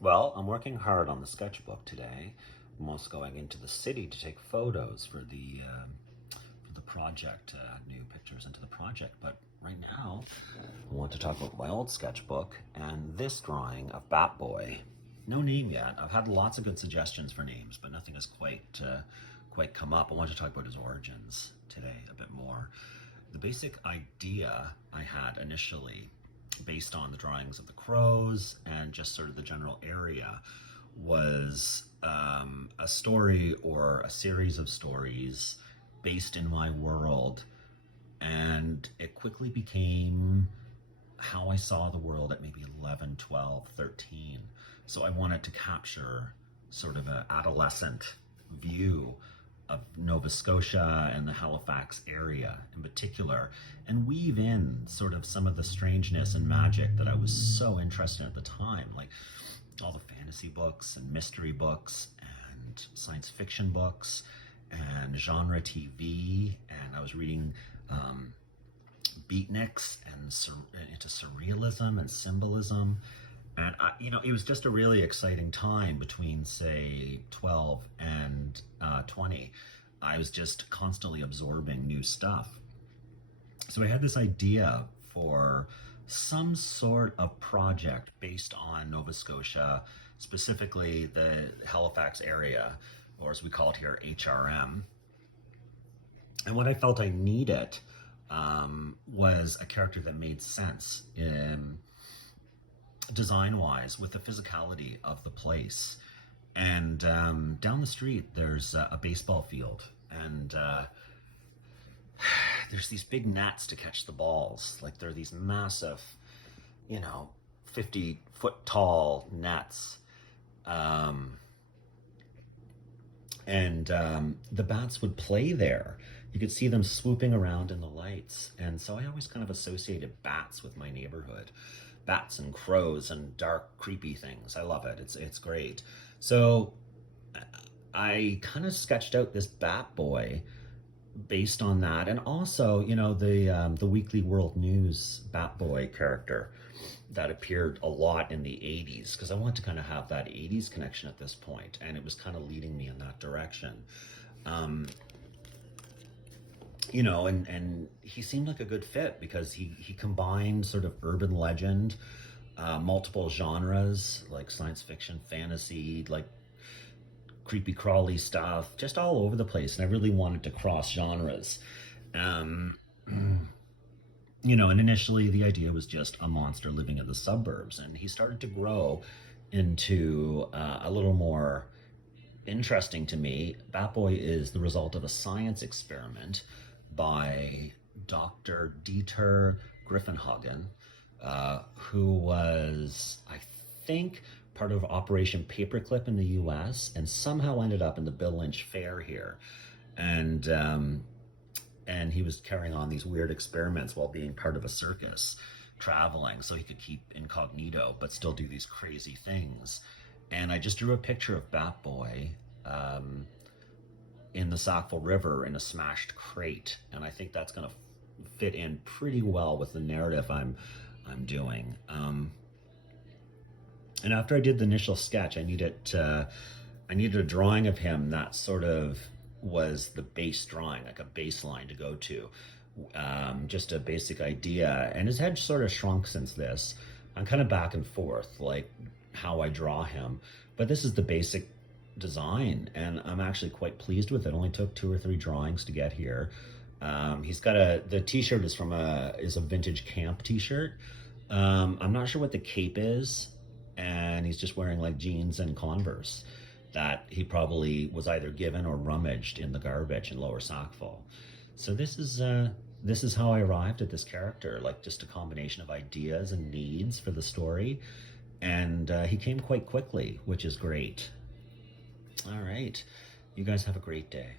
Well, I'm working hard on the sketchbook today. I'm also going into the city to take photos for the project, new pictures into the project. But right now, I want to talk about my old sketchbook and this drawing of Bat Boy. No name yet. I've had lots of good suggestions for names, but nothing has quite come up. I want to talk about his origins today a bit more. The basic idea I had initially, based on the drawings of the crows and just sort of the general area, was a story or a series of stories based in my world. And it quickly became how I saw the world at maybe 11, 12, 13. So I wanted to capture sort of an adolescent view of Nova Scotia and the Halifax area in particular, and weave in sort of some of the strangeness and magic that I was so interested in at the time, like all the fantasy books and mystery books and science fiction books and genre TV. And I was reading beatniks and into surrealism and symbolism. And it was just a really exciting time between, say, 12 and 20. I was just constantly absorbing new stuff. So I had this idea for some sort of project based on Nova Scotia, specifically the Halifax area, or as we call it here, HRM. And what I felt I needed was a character that made sense design-wise with the physicality of the place. And down the street, there's a baseball field, and there's these big nets to catch the balls. Like, they're these massive, 50-foot tall nets. The bats would play there. You could see them swooping around in the lights. And so I always kind of associated bats with my neighborhood. Bats and crows and dark, creepy things. I love it. It's great. So I kind of sketched out this Bat Boy based on that, and also, the Weekly World News Bat Boy character that appeared a lot in the 80s, because I wanted to kind of have that 80s connection at this point, and it was kind of leading me in that direction. And he seemed like a good fit because he combined sort of urban legend, multiple genres like science fiction, fantasy, like creepy crawly stuff, just all over the place. And I really wanted to cross genres. And initially the idea was just a monster living in the suburbs, and he started to grow into a little more interesting to me. Bat Boy is the result of a science experiment by Dr. Dieter Griffenhagen, who was, I think, part of Operation Paperclip in the US, and somehow ended up in the Bill Lynch Fair here. And he was carrying on these weird experiments while being part of a circus, traveling so he could keep incognito but still do these crazy things. And I just drew a picture of Bat Boy in the Sackville River in a smashed crate, and I think that's going to fit in pretty well with the narrative I'm doing. And after I did the initial sketch, I needed a drawing of him that sort of was the base drawing, like a baseline to go to, just a basic idea. And his head sort of shrunk since this. I'm kind of back and forth, like how I draw him, but this is the basic design, and I'm actually quite pleased with it. Only took 2 or 3 drawings to get here. He's got the t-shirt is a vintage camp t-shirt. I'm not sure what the cape is, and he's just wearing like jeans and Converse that he probably was either given or rummaged in the garbage in Lower Sackville. So this is how I arrived at this character, like just a combination of ideas and needs for the story. And he came quite quickly, which is great. All right. You guys have a great day.